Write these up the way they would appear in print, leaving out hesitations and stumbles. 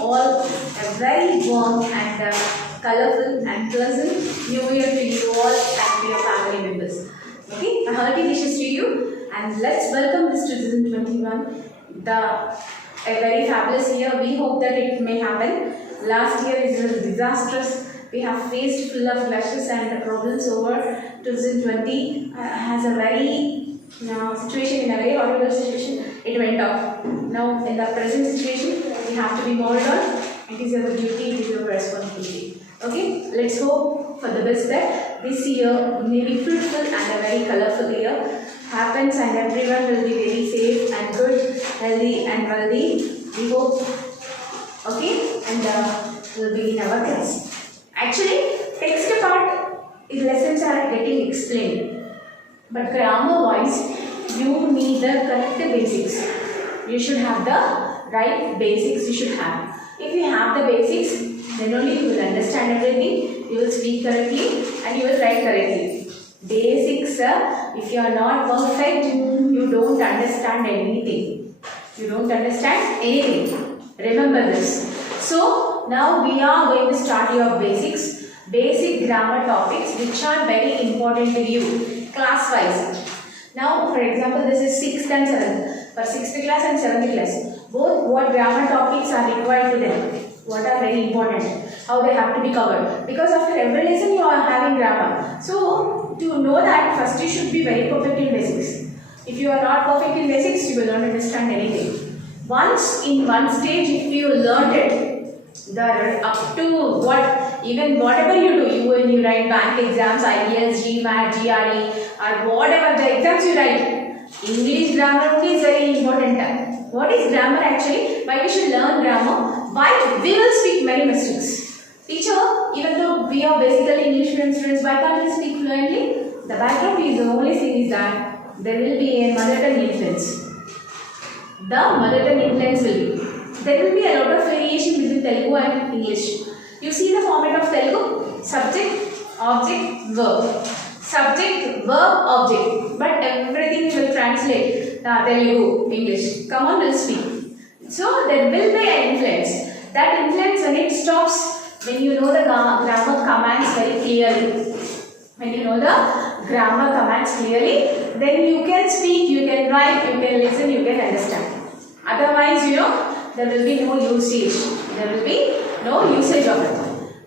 all a very warm and colorful and pleasant New Year to you all and to your family members. Okay, a hearty wishes to you, and let's welcome this 2021, a very fabulous year. We hope that it may happen. Last year is disastrous. We have faced full of clashes and problems over 2020 has a very situation, in a very horrible situation. It went off. Now in the present situation, we have to be moved on. It is our duty, it is our responsibility. Okay, let's hope for the best that this year may be fruitful and a very colorful year happens, and everyone will be very safe and good, healthy and wealthy. We hope. Okay, and we'll begin our class. Actually, text part lessons are getting explained, but grammar wise, you need the correct basics. You should have the right basics. You should have. If you have the basics, then only you will understand everything. You will speak correctly and you will write correctly. Basics, if you are not perfect, you don't understand anything. You don't understand anything. Remember this. So now we are going to start your basics, basic grammar topics which are very important to you class wise. Now for example, this is 6th and 7th. For 6th class and 7th class, both what grammar topics are required to them, what are very important, how they have to be covered. Because after every lesson you are having grammar. So to know that, first you should be very perfect in basics. If you are not perfect in basics, you will not understand anything. Once in one stage, if you learned it, up to what, even whatever you do, when you write bank exams, IELTS, GMAT, GRE, or whatever the exams you write, English grammar only is very important. What is grammar actually? Why we should learn grammar? Why we will speak many mistakes. Teacher, even though we are basically English students, why can't we speak fluently? The background is the only thing is that there will be a mother tongue influence. The mother tongue influence will be. There will be a lot of variation between Telugu and English. You see the format of Telugu? Subject, object, verb. Subject, verb, object. But everything will translate Telugu, English. Come on, we'll speak. So there will be an influence. That influence, when it stops, when you know the grammar commands very clearly. When you know the grammar commands clearly, then you can speak, you can write, you can listen, you can understand. Otherwise, there will be no usage. There will be no usage of it.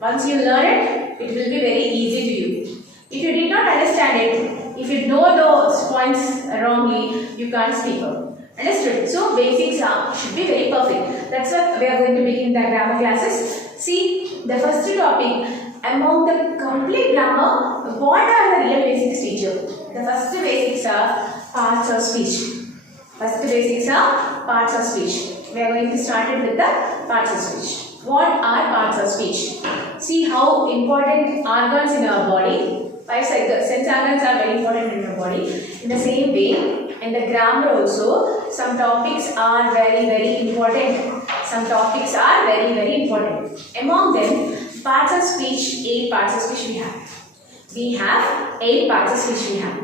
Once you learn it, it will be very easy to you. If you did not understand it, if you know those points wrongly, you can't speak out. Understood? So basics should be very perfect. That's what we are going to begin the grammar classes. See, the first topic, among the complete grammar, what are the real basics, teacher? The first basics are parts of speech. First basics are parts of speech. We are going to start it with the parts of speech. What are parts of speech? See how important organs in our body. 5 sense organs are very important in our body. In the same way, in the grammar also, some topics are very, very important. Some topics are very, very important. Among them, parts of speech, 8 parts of speech we have. We have 8 parts of speech we have.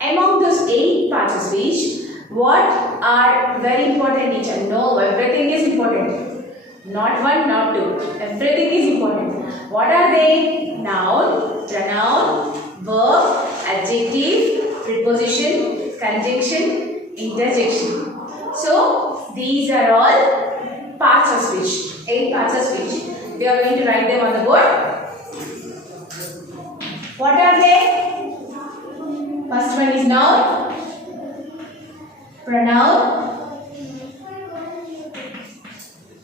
Among those 8 parts of speech, what are very important, teacher? No, everything is important. Not one, not two. Everything is important. What are they? Noun, pronoun, verb, adjective, preposition, conjunction, interjection. So, these are all parts of speech. 8 parts of speech. We are going to write them on the board. What are they? First one is noun, pronoun,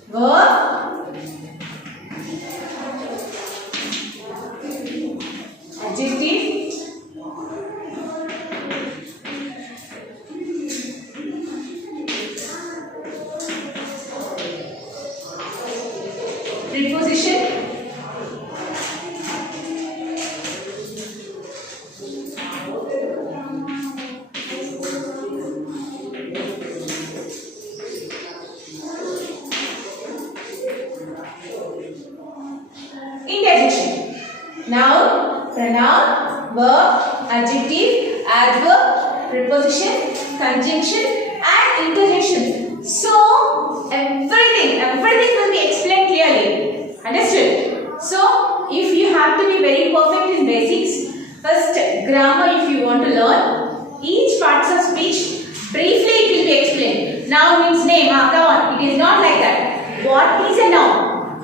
verb, adjective, preposition, interjection. Noun, pronoun, verb, adjective, adverb, preposition, conjunction and interjection. So everything will be explained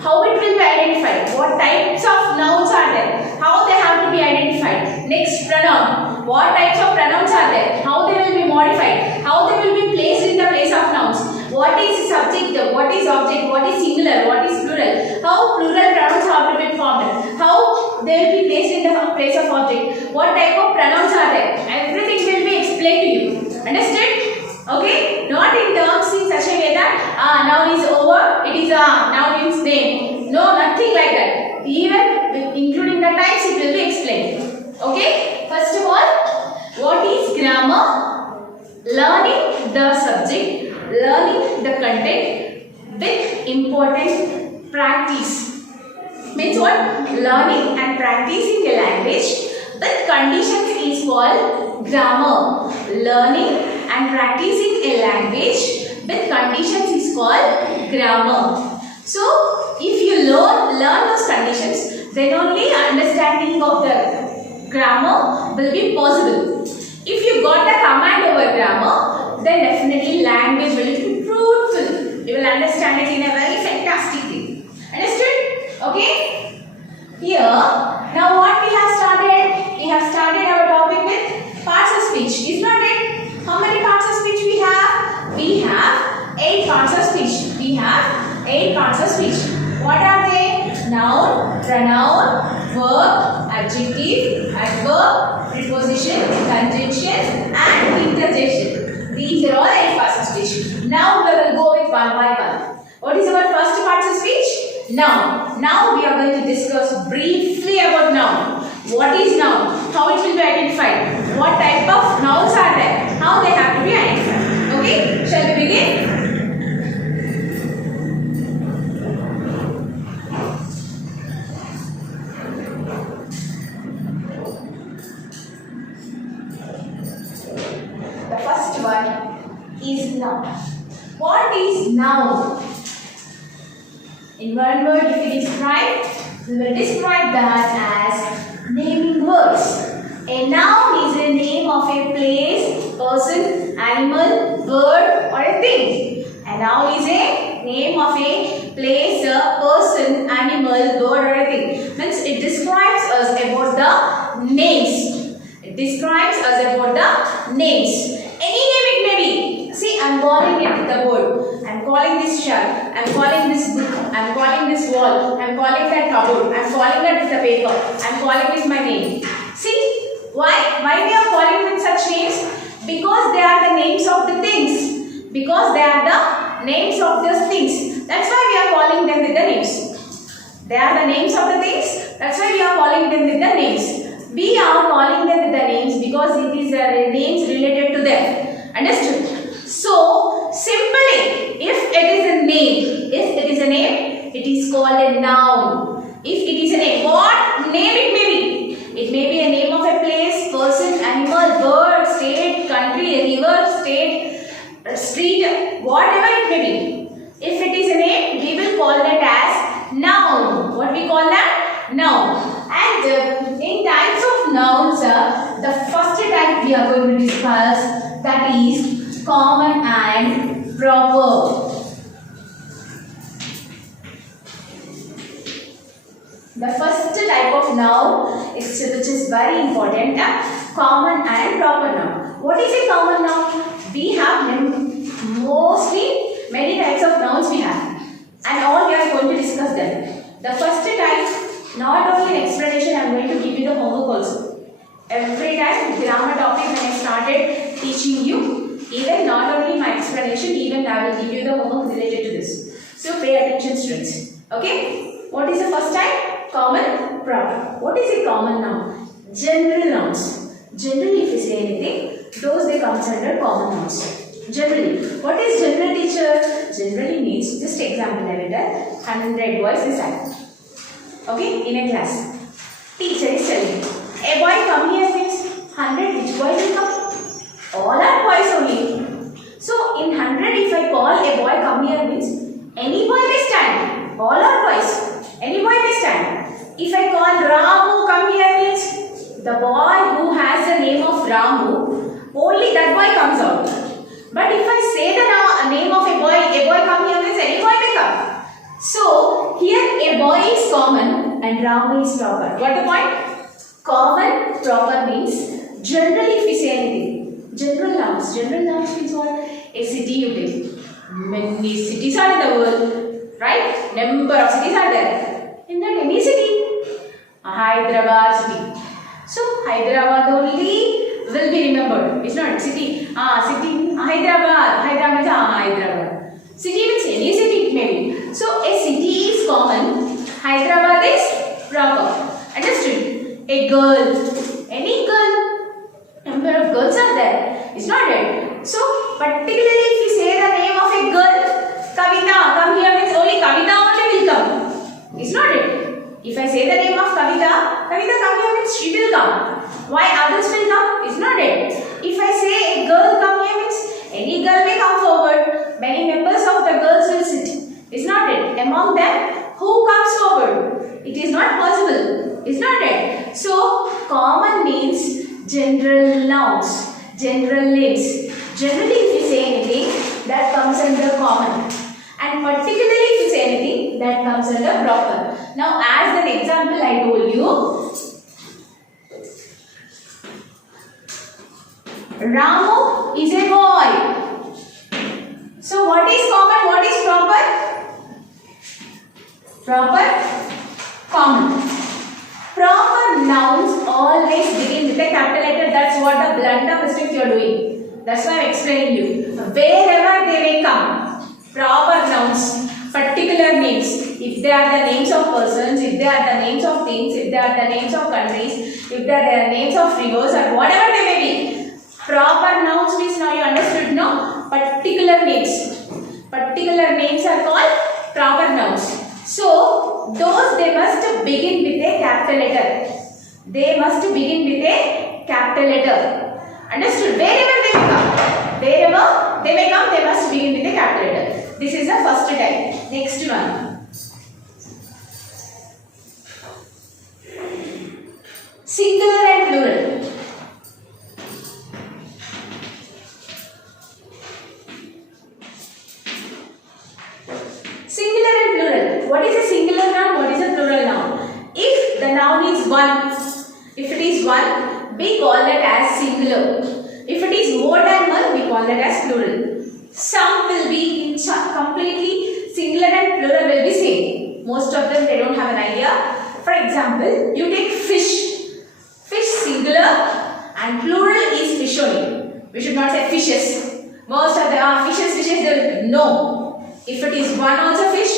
how it will be identified, what types of nouns are there, how they have to be identified. Next, pronoun, what types of pronouns are there, how they will be modified, how they will be placed in the place of nouns, what is subject, what is object, what is singular, what is plural, how plural pronouns have to be formed, how they will be placed in the place of object, what type of pronouns are there, everything will be explained to you. Understood? Okay, not in terms in such a way that noun is over, it is a noun means name. No, nothing like that. Even with including the types, it will be explained. Okay, first of all, what is grammar? Learning the subject, learning the content with important practice. Means what? Learning and practicing a language with conditions is called grammar. Learning and practicing a language with conditions is called grammar. So, if you learn those conditions, then only understanding of the grammar will be possible. If you got the command over grammar, then definitely language will be fruitful. You will understand it in a very fantastic way. Understood? Okay? Here, now what we have started? We have started our topic with parts of speech. Is not it? How many parts of speech we have? We have 8 parts of speech. We have 8 parts of speech. What are they? Noun, pronoun, verb, adjective, adverb, preposition, conjunction and interjection. These are all 8 parts of speech. Now we will go with one by one. What is our first part of speech? Noun. Now we are going to discuss briefly about noun. What is noun? How it will be identified? What type of nouns are there? How they have to be identified? Okay, shall we begin? The first one is noun. What is noun? In one word, if we describe, we will describe that as naming words. A noun is a name of a place, person, animal, bird or a thing. A noun is a name of a place, a person, animal, bird or a thing. Means it describes us about the names. It describes us about the names. Any name it may be. See, I am calling it the board. I am calling this shelf. I am calling this book. I am calling this wall. I am calling that cupboard. I am calling that with the paper. I am calling it my name. See, why we are calling with such names? Because they are the names of the things. Because they are the names of those things. That's why we are calling them with the names. They are the names of the things. That's why we are calling them with the names. We are calling them with the names because it is the names related to them. Understood? So, simply, if it is a name, it is called a noun. If it is a name, what name it may be? It may be a name of a place, person, animal, bird, state, country, river, state, street, whatever it may be. If it is a name, we will call that as noun. What we call that? Noun. And in types of nouns, the first type we are going to discuss, that is common and proper. The first type of noun which is very important, common and proper noun. What is a common noun? We have mostly many types of nouns we have, and all we are going to discuss them. The first type, not only an explanation, I am going to give you the homework also. Every time grammar topic when I started teaching you, even not only my explanation, even I will give you the homework related to this. So pay attention, students. Okay? What is the first type? Common, proper. What is a common noun? General nouns. Generally, if you say anything, those they comes under common nouns. Generally. What is general, teacher? Generally means, just example I will tell, 100 boys inside. Okay, in a class. Teacher is telling, a boy come here means 100, which boy will come? All are boys only. So, in 100 if I call a boy come here means, any boy may stand. All are boys. Any boy may stand. If I call Ramu come here means, the boy who has the name of Ramu, only that boy comes out. But if I say the name of a boy come here means any boy may come. So, here a boy is common and Ram is proper. What the point? Common, proper means general if we say anything. General nouns. General nouns means what? A city you take. Many cities are in the world. Right? Number of cities are there. In that any city. Hyderabad city. So Hyderabad only will be remembered. It's not city. City. Hyderabad. Hyderabad means Hyderabad. City means any city maybe. So a city is common. Hyderabad is proper. Understood? A girl. Any girl. Number of girls are there. It's not it. So particularly if we say the name of a girl, Kavita, come here means only Kavita only will come. It's not it. If I say the name of Kavita, Kavita come here means she will come. Why others will come? It's not it. If I say a girl come here means any girl may come forward. Many members of the girls will sit. It's not it. Among them, who comes forward? It is not possible. It's not it. So, common means general nouns, general names. Generally, if you say anything, that comes under common. And particularly, if you say anything, that comes under proper. Now, as an example, I told you, Ramu is a boy. So, what is common? What is proper? Proper, common. Proper nouns always begin with a capital letter. That's what the blunder mistake you are doing. That's why I am explaining you. Wherever they may come, proper nouns, particular names. If they are the names of persons, if they are the names of things, if they are the names of countries, if they are the names of rivers or whatever they may be. Proper nouns means now you understood, no? Particular names. Particular names are called proper nouns. So, those they must begin with a capital letter. They must begin with a capital letter. Understood? Wherever they may come. Wherever they may come, they must begin with a capital letter. This is the first type. Next one. Singular and plural. Singular and plural. What is a singular noun? What is a plural noun? If the noun is one, if it is one, we call it as singular. If it is more than one, we call it as plural. Some will be in completely singular and plural will be same. Most of them they don't have an idea. For example, you take fish. Fish singular and plural is fish only. We should not say fishes. Most of the fishes they will no. If it is one also fish,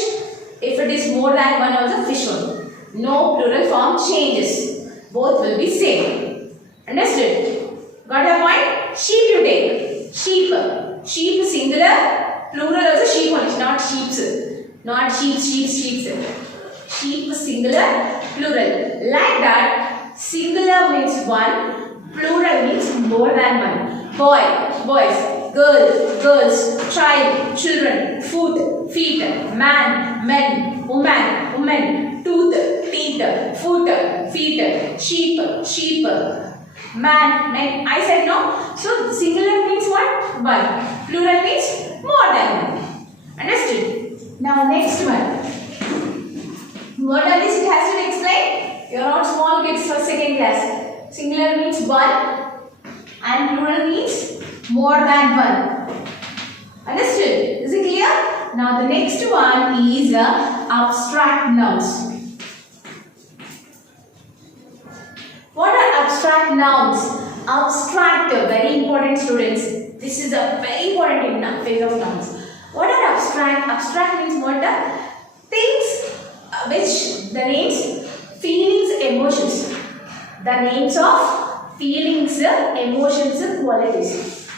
if it is more than one also fish only. No plural form changes. Both will be same. Understood? Got your point? Sheep you take. Sheep. Sheep singular, plural also sheep only, not sheeps. Not sheep. Sheep singular, plural. Like that, singular means one, plural means more than one. Boy, boys. Girl, girls, child, children, foot, feet, man, men, woman, tooth, teeth, foot, feet, sheep, man, men. I said no. So singular means what? One. Plural means more than one. Understood? Now next one. What are this? It has to be explained. You are not small kids for second class. Singular means one and plural means more than one. Understood? Is it clear? Now the next one is abstract nouns. What are abstract nouns? Abstract, very important students. This is a very important phase of nouns. What are abstract? Abstract means what? Things which the names, feelings, emotions. The names of feelings, emotions, qualities.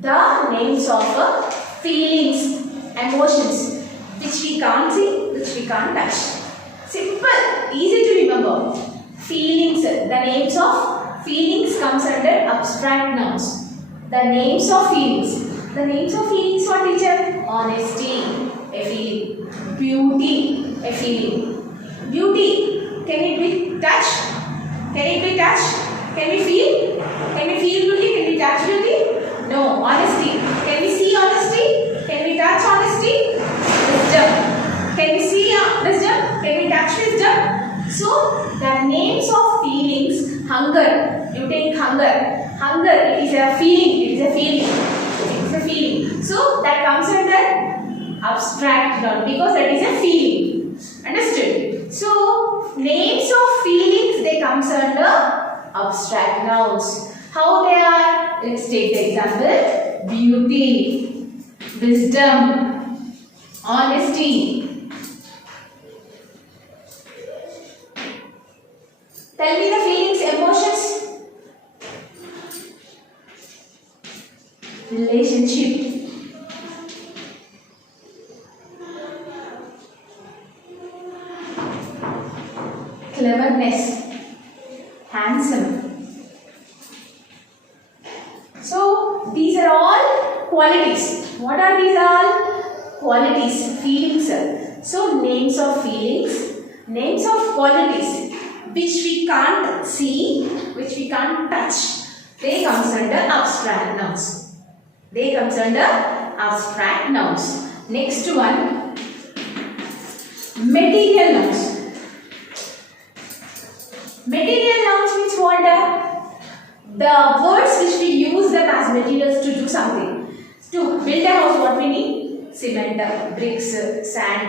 The names of feelings, emotions, which we can't see, which we can't touch. Simple, easy to remember. Feelings, the names of feelings comes under abstract nouns. The names of feelings. The names of feelings, what teacher? Honesty, a feeling. Beauty, a feeling. Beauty, can it be touched? Can it be touched? Can we feel? Can we feel beauty? Can we touch beauty? No. Honesty. Can we see honesty? Can we touch honesty? Wisdom. Can we see wisdom? Can we touch catch wisdom? So the names of feelings, hunger, you take hunger. Hunger, it is a feeling, it is a feeling. It is a feeling. So that comes under abstract noun because that is a feeling. Understood? So names of feelings, they comes under abstract nouns. How they are? Let's take the example. Beauty, wisdom, honesty. Tell me the feelings, emotions. Relationship. Cleverness. Handsome. So these are all qualities. What are these all? Qualities, feelings. So names of feelings, names of qualities which we can't see, which we can't touch, they comes under abstract nouns. They comes under abstract nouns. Next one, material nouns. Material nouns means what? The words which we use them as materials to do something. To build a house, what we need? Cement, bricks, sand,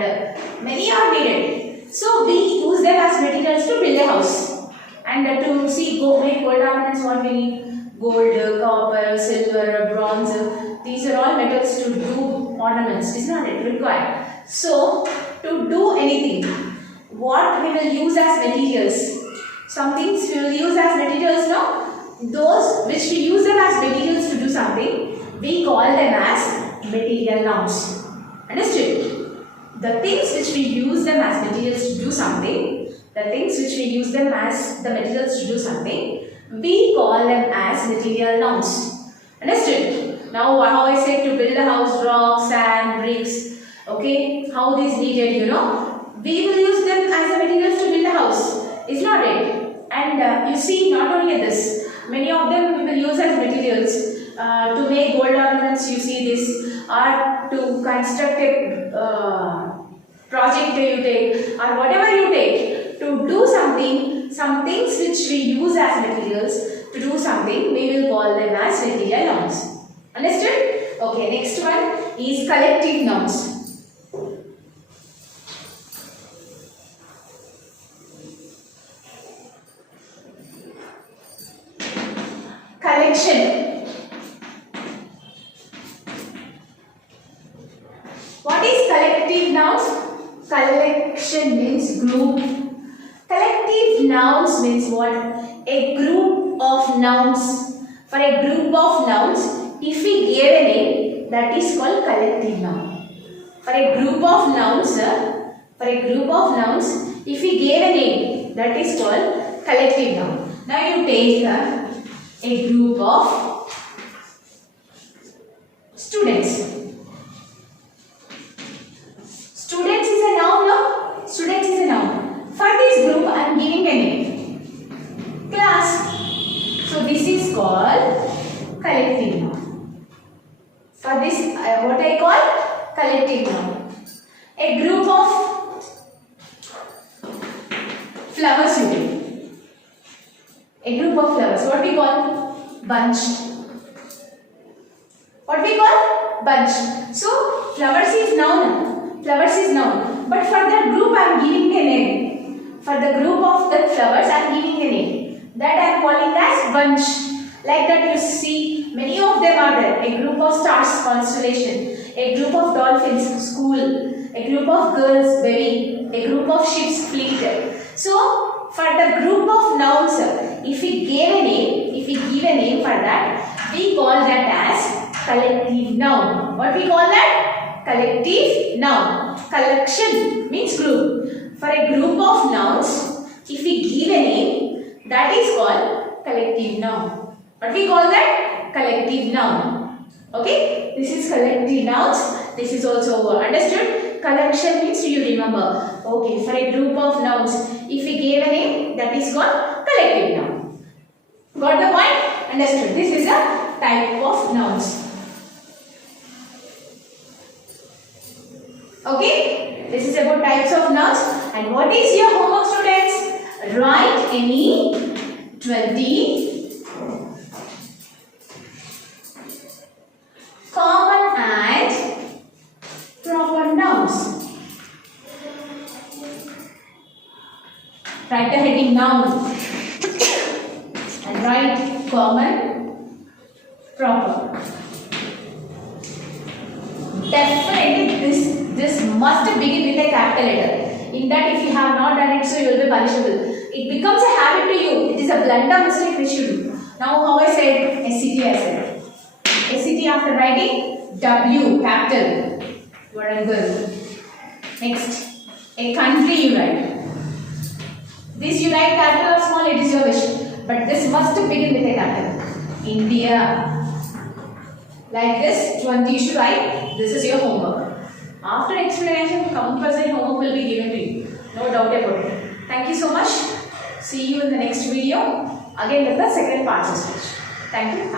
many are needed. So we use them as materials to build a house. And to make gold ornaments, what we need? Gold, copper, silver, bronze. These are all metals to do ornaments. Is not it required? So to do anything, what we will use as materials? Some things we will use as materials, no? Those which we use them as materials to do something, we call them as material nouns. Understood? The things which we use them as materials to do something, the things which we use them as the materials to do something, we call them as material nouns. Understood? Now how I said to build a house, rock, sand, bricks, okay, how these needed, you know, we will use them as the materials to build a house. Is not it? And you see, not only this, many of them we will use as materials to make gold ornaments. You see this, or to construct a project you take, or whatever you take to do something. Some things which we use as materials to do something, we will call them as material nouns. Understood? Okay, next one is collective nouns. Collection. What is collective nouns? Collection means group. Collective nouns means what? A group of nouns. For a group of nouns, if we give a name, that is called collective noun. For a group of nouns, if we gave a name, that is called collective noun. Now you take a group of students. Students is a noun, no? Students is a noun. For this group, I am giving a name. Class. So this is called collective noun. For this, what I call collective noun. A group of flowers you take. A group of flowers. What we call? Bunch. What we call? Bunch. So flowers is noun. Flowers is noun. But for that group, I am giving a name. For the group of the flowers, I am giving a name. That I am calling as bunch. Like that you see, many of them are there. A group of stars, constellation. A group of dolphins, school. A group of girls, baby. A group of ships, fleet. So, for the group of nouns, if we give a name for that, we call that as collective noun. What we call that? Collective noun. Collection means group. For a group of nouns, if we give a name, that is called collective noun. What we call that? Collective noun. Okay? This is collective nouns. This is also understood. Collection means you remember. Okay, for a group of nouns, if we gave a name, that is called collective noun. Got the point? Understood. This is a type of nouns. Okay, this is about types of nouns. And what is your homework, students? Write any 20 common and proper nouns. Write a heading noun and write common, proper. Definitely this must begin with a capital letter. In that, if you have not done it, so you will be punishable. It becomes a habit to you. It is a blunder mistake which you do. Now how I said SCT I said. SCT after writing W capital. Warangal. Next, a country you write. This you write capital or small, it is your wish. But this must begin with a capital. India. Like this, 20 you should write. This is your homework. After explanation, compulsory homework will be given to you. No doubt about it. Thank you so much. See you in the next video. Again with the second part. Thank you.